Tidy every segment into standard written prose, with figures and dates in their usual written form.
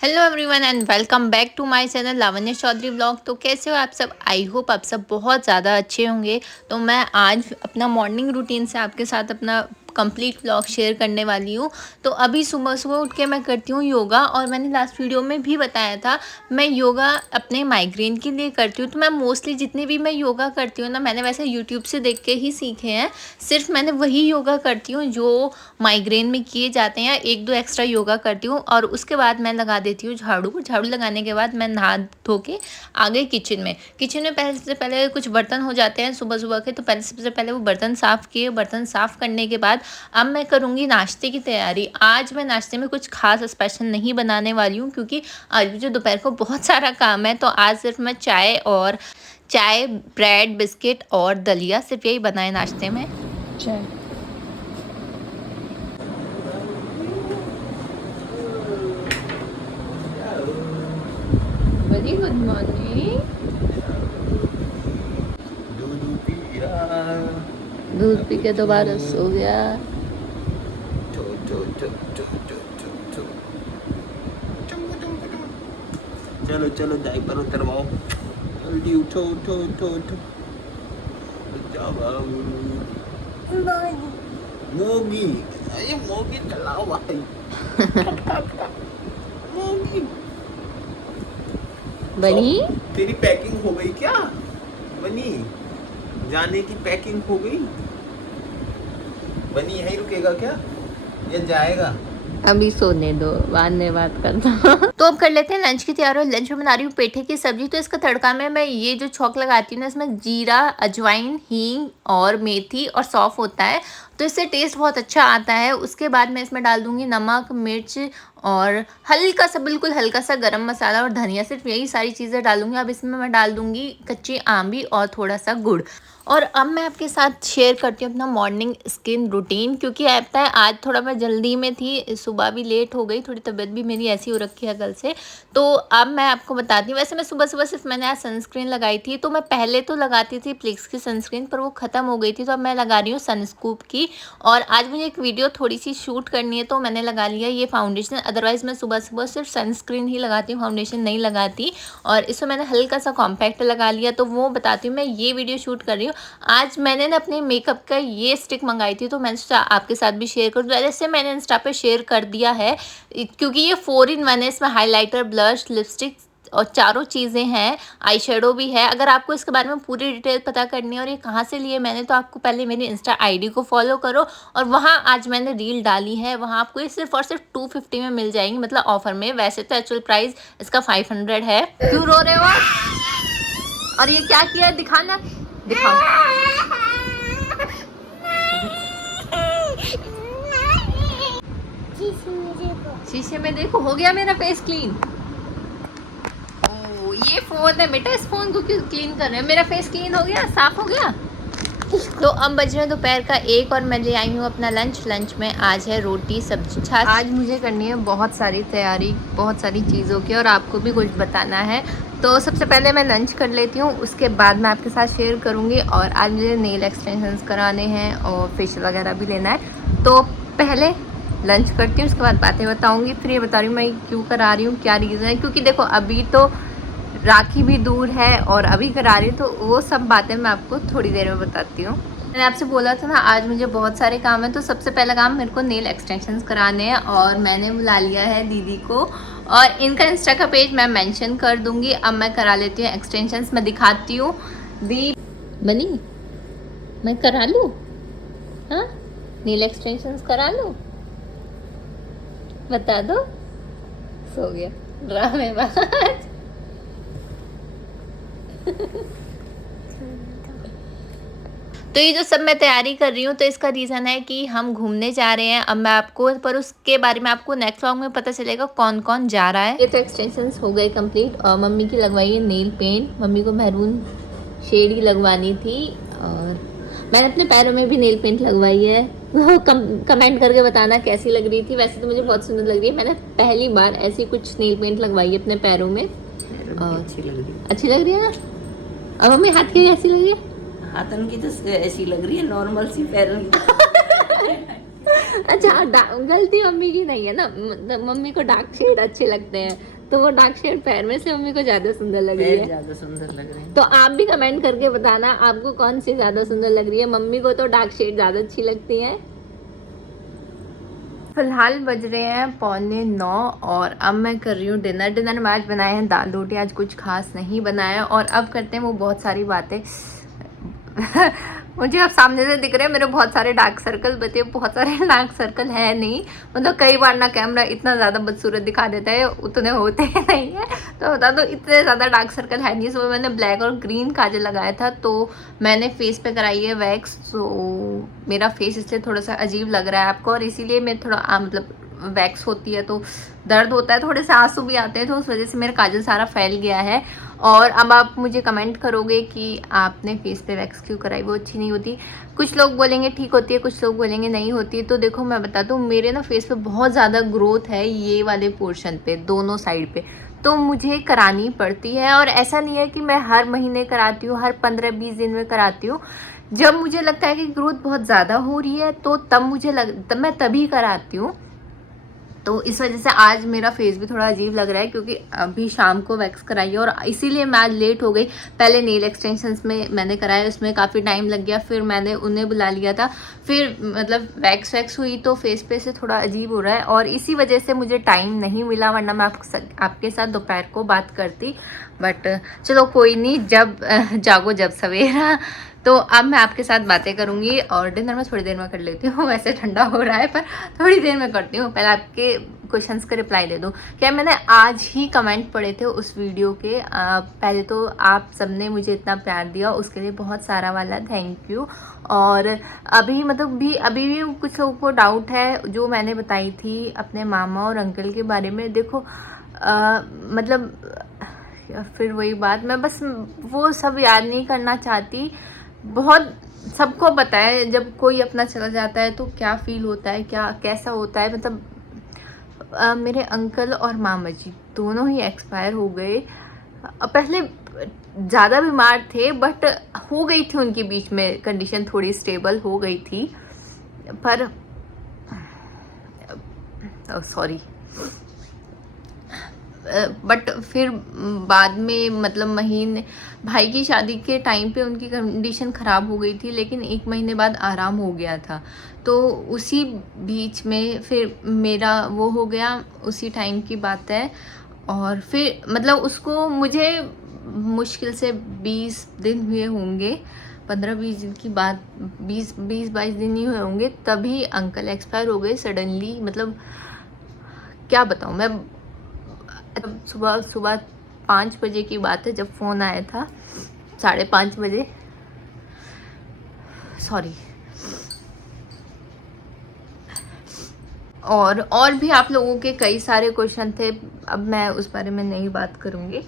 Hello everyone and welcome back to my channel Lavanya Chaudhary blog. तो कैसे हो आप सब? आई होप आप सब बहुत ज़्यादा अच्छे होंगे। तो मैं आज अपना मॉर्निंग रूटीन से आपके साथ अपना कंप्लीट व्लॉग शेयर करने वाली हूँ। तो अभी सुबह सुबह उठ के मैं करती हूँ योगा, और मैंने लास्ट वीडियो में भी बताया था मैं योगा अपने माइग्रेन के लिए करती हूँ। तो मैं मोस्टली जितने भी मैं योगा करती हूँ ना, मैंने वैसे यूट्यूब से देख के ही सीखे हैं। सिर्फ मैंने वही योगा करती हूँ जो माइग्रेन में किए जाते हैं, एक दो एक्स्ट्रा योगा करती हूँ और उसके बाद मैं लगा देती हूँ झाड़ू। झाड़ू लगाने के बाद मैं नहा धो के आ गई किचन में। पहले से पहले कुछ बर्तन हो जाते हैं सुबह सुबह के, तो पहले सबसे पहले वो बर्तन साफ़ किए। बर्तन साफ़ करने के बाद अब मैं करूँगी नाश्ते की तैयारी। आज मैं नाश्ते में कुछ खास स्पेशल नहीं बनाने वाली हूँ, क्योंकि आज मुझे दोपहर को बहुत सारा काम है। तो आज सिर्फ मैं चाय ब्रेड बिस्किट और दलिया, सिर्फ यही बनाए नाश्ते में। चाय वेरी गुड मॉर्निंग। दूध पी के दोबारा सो गया। चलो चलो डायपर उतरवाओ, जल्दी उठो उठो उठो उठो। जाओ मोगी, अरे मोगी चलाओ भाई। मोगी बनी तेरी पैकिंग हो गई क्या? बनी जाने की पैकिंग हो गई? बनी यहीं रुकेगा क्या या जाएगा? अभी सोने दो, बाद में बात करता। तो अब कर लेते हैं लंच की तैयारी। लंच में बना रही हूँ पेठे की सब्जी। तो इसका तड़का में मैं ये जो छौंक लगाती हूँ ना, इसमें जीरा अजवाइन हींग और मेथी और सौंफ होता है, तो इससे टेस्ट बहुत अच्छा आता है। उसके बाद मैं इसमें डाल दूँगी नमक मिर्च और हल्का सा, बिल्कुल हल्का सा गरम मसाला और धनिया, सिर्फ यही सारी चीज़ें डालूंगी। अब इसमें मैं डाल दूँगी कच्ची आंबी और थोड़ा सा गुड़। और अब मैं आपके साथ शेयर करती हूँ अपना मॉर्निंग स्किन रूटीन, क्योंकि आता है आज थोड़ा मैं जल्दी में थी, सुबह भी लेट हो गई, थोड़ी तबीयत भी मेरी ऐसी हो रखी है कल से। तो अब मैं आपको बताती हूँ। वैसे मैं सुबह सुबह सिर्फ मैंने आज सनस्क्रीन लगाई थी। तो मैं पहले तो लगाती थी प्लिक्स की सनस्क्रीन, पर वो ख़त्म हो गई थी, तो अब मैं लगा रही हूँ सनस्कूप की। और आज मुझे एक वीडियो थोड़ी सी शूट करनी है, तो मैंने लगा लिया ये फाउंडेशन। अदरवाइज़ मैं सुबह सुबह सिर्फ सनस्क्रीन ही लगाती हूँ, फाउंडेशन नहीं लगाती। और इसमें मैंने हल्का सा कॉम्पैक्ट लगा लिया। तो वो बताती हूँ, मैं ये वीडियो शूट कर रही हूँ। आज मैंने ना अपने मेकअप का ये स्टिक मंगाई थी, तो मैंने सोचा आपके साथ भी शेयर करूँ। पहले से मैंने इंस्टा पे शेयर कर दिया है, क्योंकि ये 4 in 1 है। इसमें हाइलाइटर ब्लश लिपस्टिक और चारों चीज़ें हैं, आई शेडो भी है। अगर आपको इसके बारे में पूरी डिटेल पता करनी है और ये कहाँ से लिए मैंने, तो आपको पहले मेरी इंस्टा आईडी को फॉलो करो। और वहाँ आज मैंने रील डाली है, वहाँ आपको ये सिर्फ और सिर्फ 250 में मिल जाएंगी, मतलब ऑफर में। वैसे तो एक्चुअल प्राइस इसका 500 है। क्यों रो रहे हो? और ये क्या किया है, दिखाना, दिखाओ। शीशे में देखो, हो गया मेरा फेस क्लीन। ओ ये फोन है बेटा, इस फोन को क्यों क्लीन कर रहे हो? मेरा फेस क्लीन हो गया, साफ हो गया। तो अब बज रहे हैं दोपहर का 1 और मैं ले आई हूँ अपना लंच में आज है रोटी सब्जी छाछ। आज मुझे करनी है बहुत सारी तैयारी, बहुत सारी चीज़ों की, और आपको भी कुछ बताना है। तो सबसे पहले मैं लंच कर लेती हूँ, उसके बाद मैं आपके साथ शेयर करूँगी। और आज मुझे नेल एक्सटेंशंस कराने हैं और फेशियल वगैरह भी लेना है। तो पहले लंच करती हूँ, उसके बाद बातें बताऊँगी। फिर ये बता रही हूँ मैं क्यों करा रही हूँ, क्या रीज़न है। क्योंकि देखो अभी तो राखी भी दूर है और अभी करा रही हूँ, तो वो सब बातें मैं आपको थोड़ी देर में बताती हूँ। मैंने आपसे बोला था ना आज मुझे बहुत सारे काम हैं। तो सबसे पहला काम मेरे को नेल एक्सटेंशंस कराने हैं, और मैंने बुला लिया है दीदी को, और इनका इंस्टा का पेज मैं मेंशन कर दूंगी। अब मैं करा लेती हूँ एक्सटेंशंस, मैं दिखाती हूँ। दी बनी, मैं करा लूँ? हाँ, नेल एक्सटेंशंस करा लूँ? बता दो। सो गया ड्रामेबाज। तो ये जो सब मैं तैयारी कर रही हूँ, तो इसका रीज़न है कि हम घूमने जा रहे हैं। अब मैं आपको, पर उसके बारे में आपको नेक्स्ट व्लॉग में पता चलेगा कौन कौन जा रहा है। ये तो एक्सटेंशंस हो गए कंप्लीट, और मम्मी की लगवाई है नेल पेंट। मम्मी को मैरून शेड ही लगवानी थी, और मैंने अपने पैरों में भी नेल पेंट लगवाई है। वो कमेंट करके बताना कैसी लग रही थी। वैसे तो मुझे बहुत सुंदर लग रही है, मैंने पहली बार ऐसी कुछ नेल पेंट लगवाई है अपने पैरों में। अच्छी लग रही है ना? और मम्मी हाथ की कैसी लग रही है? हाथन की तो ऐसी लग रही है, नॉर्मल सी पैरों की। अच्छा, गलती मम्मी की नहीं है ना, मम्मी को डार्क शेड अच्छे लगते हैं, तो वो डार्क शेड पैर में से मम्मी को ज्यादा सुंदर लग रही है। ज्यादा सुंदर लग रहे हैं। तो आप भी कमेंट करके बताना आपको कौन सी ज्यादा सुंदर लग रही है। मम्मी को तो डार्क शेड ज्यादा अच्छी लगती है। फिलहाल बज रहे हैं 8:45 और अब मैं कर रही हूँ डिनर। डिनर में आज बनाए हैं दाल रोटी, आज कुछ खास नहीं बनाया। और अब करते हैं वो बहुत सारी बातें। मुझे अब सामने से दिख रहे हैं मेरे बहुत सारे डार्क सर्कल, बते बहुत सारे डार्क सर्कल है नहीं, मतलब कई बार ना कैमरा इतना ज़्यादा बदसूरत दिखा देता है, उतने होते ही नहीं है। तो बता दो इतने ज़्यादा डार्क सर्कल है नहीं। सुबह मैंने ब्लैक और ग्रीन काजल लगाया था, तो मैंने फेस पे कराई है वैक्स, तो मेरा फेस इसलिए थोड़ा सा अजीब लग रहा है आपको, और इसीलिए मैं थोड़ा मतलब वैक्स होती है तो दर्द होता है, थोड़े से आंसू भी आते हैं, तो उस वजह से मेरा काजल सारा फैल गया है। और अब आप मुझे कमेंट करोगे कि आपने फेस पे वैक्स क्यों कराई, वो अच्छी नहीं होती। कुछ लोग बोलेंगे ठीक होती है, कुछ लोग बोलेंगे नहीं होती। तो देखो मैं बता दूँ, मेरे ना फेस पे बहुत ज़्यादा ग्रोथ है ये वाले पोर्शन पे, दोनों साइड पे, तो मुझे करानी पड़ती है। और ऐसा नहीं है कि मैं हर महीने कराती हूँ, हर 15-20 दिन में कराती हूँ। जब मुझे लगता है कि ग्रोथ बहुत ज़्यादा हो रही है तो तब मैं तभी कराती हूँ। तो इस वजह से आज मेरा फेस भी थोड़ा अजीब लग रहा है, क्योंकि अभी शाम को वैक्स कराई है और इसीलिए मैं आज लेट हो गई। पहले नेल एक्सटेंशंस में मैंने कराया, उसमें काफ़ी टाइम लग गया, फिर मैंने उन्हें बुला लिया था, फिर मतलब वैक्स हुई तो फेस पे से थोड़ा अजीब हो रहा है, और इसी वजह से मुझे टाइम नहीं मिला, वरना मैं आपके साथ दोपहर को बात करती। बट चलो कोई नहीं, जब जागो जब सवेरा। तो अब मैं आपके साथ बातें करूंगी, और डिनर में थोड़ी देर में कर लेती हूँ, वैसे ठंडा हो रहा है पर थोड़ी देर में करती हूँ। पहले आपके क्वेश्चंस का रिप्लाई दे दूँ। क्या मैंने आज ही कमेंट पढ़े थे उस वीडियो के, पहले तो आप सबने मुझे इतना प्यार दिया, उसके लिए बहुत सारा वाला थैंक यू। और अभी अभी भी कुछ लोगों को डाउट है जो मैंने बताई थी अपने मामा और अंकल के बारे में। देखो मतलब फिर वही बात, मैं बस वो सब याद नहीं करना चाहती। बहुत सबको पता है जब कोई अपना चला जाता है तो क्या फील होता है, क्या कैसा होता है। मतलब मेरे अंकल और मामा जी दोनों ही एक्सपायर हो गए। पहले ज़्यादा बीमार थे, बट हो गई थी उनके बीच में कंडीशन थोड़ी स्टेबल हो गई थी, पर सॉरी बट फिर बाद में मतलब महीने भाई की शादी के टाइम पे उनकी कंडीशन ख़राब हो गई थी, लेकिन 1 महीने बाद आराम हो गया था। तो उसी बीच में फिर मेरा वो हो गया, उसी टाइम की बात है। और फिर मतलब उसको मुझे मुश्किल से 20 दिन हुए होंगे, 15-20 दिन की बात, 20-22 दिन ही हुए होंगे, तभी अंकल एक्सपायर हो गए सडनली। मतलब क्या बताऊँ मैं, सुबह 5 बजे की बात है जब फ़ोन आया था, 5:30 बजे, सॉरी। और भी आप लोगों के कई सारे क्वेश्चन थे, अब मैं उस बारे में नहीं बात करूँगी।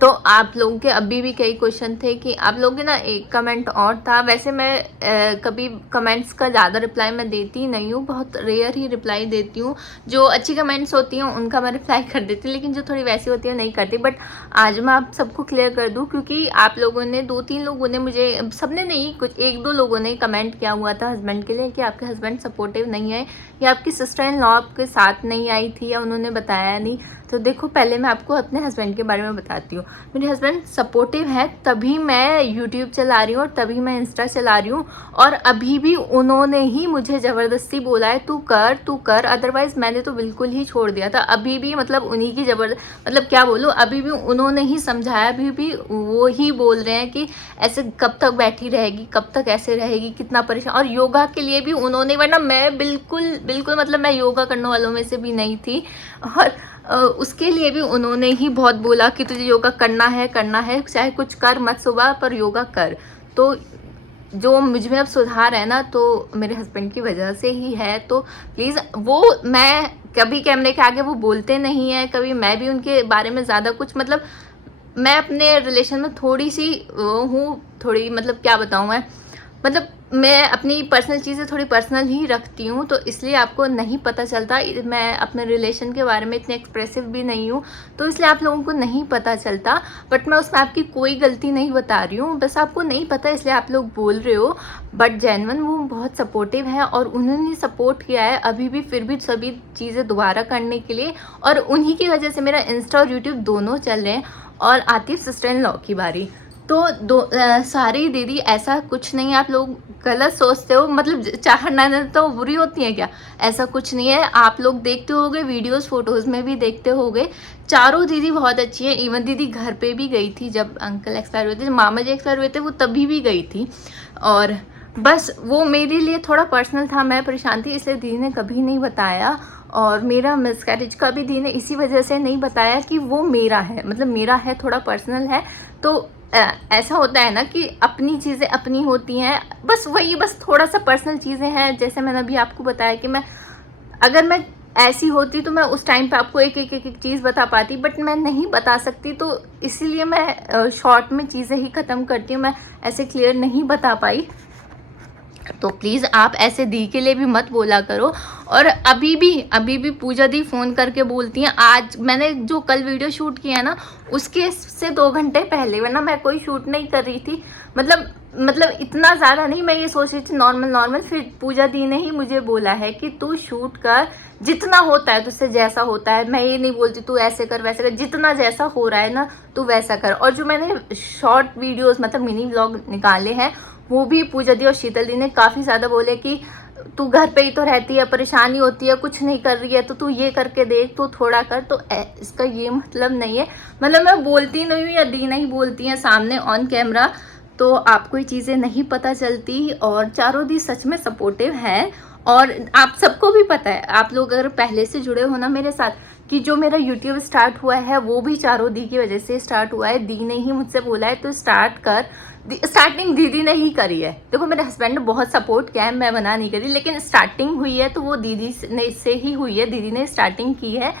तो आप लोगों के अभी भी कई क्वेश्चन थे कि आप लोगों के ना एक कमेंट और था। वैसे मैं कभी कमेंट्स का ज़्यादा रिप्लाई मैं देती नहीं हूँ, बहुत रेयर ही रिप्लाई देती हूँ। जो अच्छी कमेंट्स होती हैं उनका मैं रिप्लाई कर देती हूँ, लेकिन जो थोड़ी वैसी होती है नहीं करती। बट आज मैं आप सबको क्लियर कर दूँ, क्योंकि आप लोगों ने 2-3 लोगों ने मुझे, सबने नहीं, कुछ 1-2 लोगों ने कमेंट किया हुआ था हस्बैंड के लिए कि आपके हस्बैंड सपोर्टिव नहीं है, या आपकी सिस्टर इन लॉ आपके साथ नहीं आई थी, या उन्होंने बताया नहीं। तो देखो पहले मैं आपको अपने हस्बैंड के बारे में बताती हूँ। मेरे हस्बैंड सपोर्टिव है, तभी मैं यूट्यूब चला रही हूँ और तभी मैं इंस्टा चला रही हूँ। और अभी भी उन्होंने ही मुझे ज़बरदस्ती बोला है तू कर, अदरवाइज़ मैंने तो बिल्कुल ही छोड़ दिया था। अभी भी मतलब उन्हीं की मतलब क्या बोलूँ, अभी भी उन्होंने ही समझाया, अभी भी वो ही बोल रहे हैं कि ऐसे कब तक बैठी रहेगी, कब तक ऐसे रहेगी, कितना परेशान। और योगा के लिए भी उन्होंने, वरना मैं बिल्कुल मतलब मैं योगा करने वालों में से भी नहीं थी, और उसके लिए भी उन्होंने ही बहुत बोला कि तुझे योगा करना है, चाहे कुछ कर मत सुबह, पर योगा कर। तो जो मुझ में अब सुधार है ना, तो मेरे हस्बैंड की वजह से ही है। तो प्लीज़, वो मैं कभी कैमरे के आगे वो बोलते नहीं है, कभी मैं भी उनके बारे में ज़्यादा कुछ, मतलब मैं अपने रिलेशन में थोड़ी सी हूँ, थोड़ी मतलब क्या बताऊँ मैं, मतलब मैं अपनी पर्सनल चीज़ें थोड़ी पर्सनल ही रखती हूँ, तो इसलिए आपको नहीं पता चलता। मैं अपने रिलेशन के बारे में इतने एक्सप्रेसिव भी नहीं हूँ, तो इसलिए आप लोगों को नहीं पता चलता। बट मैं उसमें आपकी कोई गलती नहीं बता रही हूँ, बस आपको नहीं पता इसलिए आप लोग बोल रहे हो। बट जेन्युइन वो बहुत सपोर्टिव है और उन्होंने सपोर्ट किया है अभी भी, फिर भी सभी चीज़ें दोबारा करने के लिए, और उन्हीं की वजह से मेरा इंस्टा और यूट्यूब दोनों चल रहे हैं। और आती है सिस्टर इन लॉ की बारी, तो सारी दीदी ऐसा कुछ नहीं है, आप लोग गलत सोचते हो, मतलब चार ननद तो बुरी होती हैं क्या? ऐसा कुछ नहीं है। आप लोग देखते होगे वीडियोस फोटोज़ में भी देखते होगे, चारों दीदी बहुत अच्छी है। इवन दीदी घर पे भी गई थी जब अंकल एक्सपायर हुए थे, जब मामा जी एक्सपायर हुए थे वो तभी भी गई थी। और बस वो मेरे लिए थोड़ा पर्सनल था, मैं परेशान थी, इसलिए दीदी ने कभी नहीं बताया। और मेरा मिसकैरेज का भी दी ने इसी वजह से नहीं बताया कि वो मेरा है, मतलब मेरा है, थोड़ा पर्सनल है। तो ऐसा होता है ना कि अपनी चीज़ें अपनी होती हैं, बस वही, बस थोड़ा सा पर्सनल चीज़ें हैं। जैसे मैंने अभी आपको बताया कि अगर मैं ऐसी होती तो मैं उस टाइम पे आपको एक चीज़ बता पाती, बट मैं नहीं बता सकती, तो इसीलिए मैं शॉर्ट में चीज़ें ही ख़त्म करती हूँ, मैं ऐसे क्लियर नहीं बता पाई। तो प्लीज़ आप ऐसे दी के लिए भी मत बोला करो। और अभी भी पूजा दी फ़ोन करके बोलती हैं, आज मैंने जो कल वीडियो शूट किया ना उसके से 2 घंटे पहले, वरना मैं कोई शूट नहीं कर रही थी, मतलब इतना ज़्यादा नहीं, मैं ये सोच रही थी नॉर्मल। फिर पूजा दी ने ही मुझे बोला है कि तू शूट कर, जितना होता है तुझसे, जैसा होता है। मैं ये नहीं बोलती तू ऐसे कर वैसे कर, जितना जैसा हो रहा है ना तू वैसा कर। और जो मैंने शॉर्ट वीडियोज़ मतलब मिनी व्लॉग निकाले हैं, वो भी पूजा दी और शीतल दी ने काफ़ी ज़्यादा बोले कि तू घर पे ही तो रहती है, परेशानी होती है, कुछ नहीं कर रही है, तो तू ये करके देख, तू थोड़ा कर। तो इसका ये मतलब नहीं है, मतलब मैं बोलती नहीं हूँ या दी नहीं बोलती हैं सामने ऑन कैमरा तो आपको ये चीज़ें नहीं पता चलती। और चारों दी सच में सपोर्टिव हैं, और आप सबको भी पता है, आप लोग अगर पहले से जुड़े हो ना मेरे साथ, कि जो मेरा यूट्यूब स्टार्ट हुआ है वो भी चारों दी की वजह से स्टार्ट हुआ है। दी ने ही मुझसे बोला है तो स्टार्ट कर। स्टार्टिंग दीदी ने ही करी है। देखो मेरे हस्बैंड ने बहुत सपोर्ट किया है, मैं मना नहीं करी, लेकिन स्टार्टिंग हुई है तो वो दीदी ने से ही हुई है, दीदी ने स्टार्टिंग की है।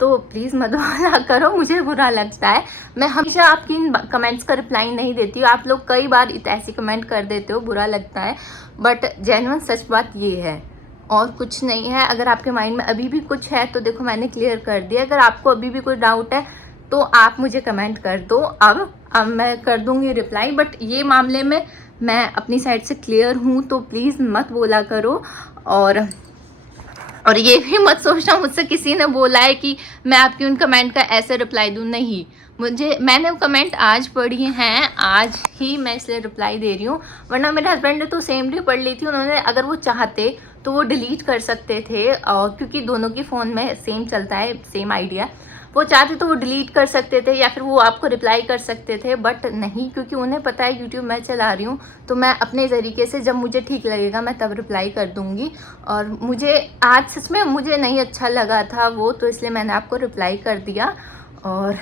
तो प्लीज़ मत बोला करो, मुझे बुरा लगता है। मैं हमेशा आपकी इन कमेंट्स का रिप्लाई नहीं देती हूँ, आप लोग कई बार ऐसी कमेंट कर देते हो, बुरा लगता है। बट जेन्युइन सच बात ये है और कुछ नहीं है। अगर आपके माइंड में अभी भी कुछ है तो देखो मैंने क्लियर कर दिया। अगर आपको अभी भी कोई डाउट है तो आप मुझे कमेंट कर दो, अब मैं कर दूंगी रिप्लाई। बट ये मामले में मैं अपनी साइड से क्लियर हूँ, तो प्लीज़ मत बोला करो। और ये भी मत सोचना मुझसे किसी ने बोला है कि मैं आपकी उन कमेंट का ऐसे रिप्लाई दूँ, नहीं। मैंने वो कमेंट आज पढ़ी हैं, आज ही मैं इसलिए रिप्लाई दे रही हूँ, वरना मेरे हस्बैंड ने तो सेम डे पढ़ ली थी। उन्होंने अगर वो चाहते तो वो डिलीट कर सकते थे, और क्योंकि दोनों की फ़ोन में सेम चलता है, सेम आइडिया, वो चाहते तो वो डिलीट कर सकते थे या फिर वो आपको रिप्लाई कर सकते थे, बट नहीं, क्योंकि उन्हें पता है यूट्यूब मैं चला रही हूँ, तो मैं अपने तरीके से जब मुझे ठीक लगेगा मैं तब रिप्लाई कर दूँगी। और मुझे आज सच में मुझे नहीं अच्छा लगा था वो, तो इसलिए मैंने आपको रिप्लाई कर दिया। और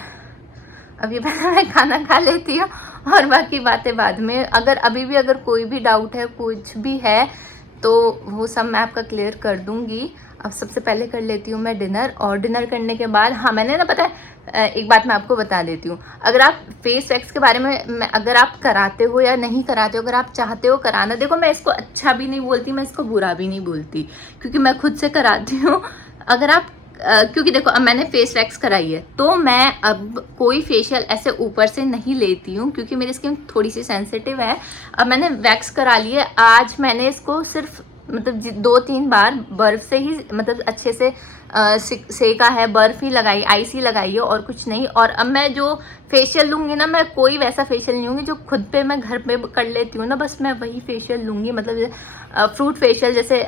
अभी पहले मैं खाना खा लेती हूँ और बाकी बातें बाद में। अगर अभी भी अगर कोई भी डाउट है, कुछ भी है, तो वो सब मैं आपका क्लियर कर दूँगी। अब सबसे पहले कर लेती हूँ मैं डिनर, और डिनर करने के बाद हाँ मैंने ना, पता है एक बात मैं आपको बता देती हूँ, अगर आप फेस वैक्स के बारे में अगर आप कराते हो या नहीं कराते हो, अगर आप चाहते हो कराना, देखो मैं इसको अच्छा भी नहीं बोलती, मैं इसको बुरा भी नहीं बोलती, क्योंकि मैं खुद से कराती हूँ। अगर आप क्योंकि देखो अब मैंने फेस वैक्स कराई है, तो मैं अब कोई फेशियल ऐसे ऊपर से नहीं लेती हूँ, क्योंकि मेरी स्किन थोड़ी सी सेंसिटिव है। अब मैंने वैक्स करा ली है, आज मैंने इसको सिर्फ मतलब 2-3 बार बर्फ़ से ही मतलब अच्छे से सेका है, बर्फ़ ही लगाई, आइस ही लगाई है, और कुछ नहीं। और अब मैं जो फेशियल लूँगी ना, मैं कोई वैसा फेशियल नहीं लूँगी जो खुद पे मैं घर पे कर लेती हूँ ना, बस मैं वही फेशियल लूँगी। मतलब फ्रूट फेशियल, जैसे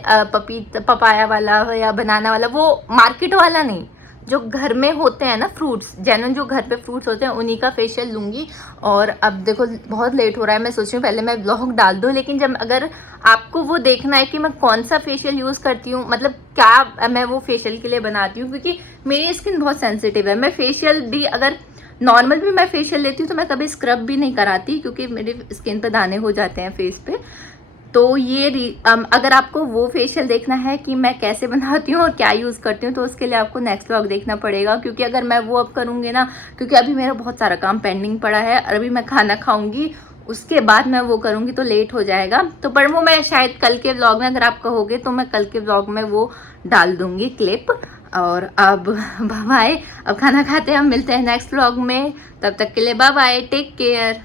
पपाया वाला या बनाना वाला, वो मार्केट वाला नहीं, जो घर में होते हैं ना फ्रूट्स, जेन्युइन जो घर पे फ्रूट्स होते हैं, उन्हीं का फेशियल लूँगी। और अब देखो बहुत लेट हो रहा है, मैं सोच रही हूँ पहले मैं ब्लॉग डाल दूँ, लेकिन जब अगर आपको वो देखना है कि मैं कौन सा फेशियल यूज़ करती हूँ, मतलब क्या मैं वो फेशियल के लिए बनाती हूँ, क्योंकि मेरी स्किन बहुत सेंसिटिव है। मैं फेशियल भी अगर नॉर्मल भी मैं फेशियल लेती हूँ तो मैं कभी स्क्रब भी नहीं कराती, क्योंकि मेरी स्किन पे दाने हो जाते हैं फेस पे। तो ये अगर आपको वो फेशियल देखना है कि मैं कैसे बनाती हूँ और क्या यूज़ करती हूँ, तो उसके लिए आपको नेक्स्ट व्लॉग देखना पड़ेगा, क्योंकि अगर मैं वो अब करूँगी ना, क्योंकि अभी मेरा बहुत सारा काम पेंडिंग पड़ा है और अभी मैं खाना खाऊंगी, उसके बाद मैं वो करूँगी तो लेट हो जाएगा। तो पर वो मैं शायद कल के व्लॉग में, अगर आप कहोगे तो मैं कल के व्लॉग में वो डाल दूँगी क्लिप। और अब बाय बाय, अब खाना खाते हैं, हम मिलते हैं नेक्स्ट व्लॉग में। तब तक के लिए बाय बाय, टेक केयर।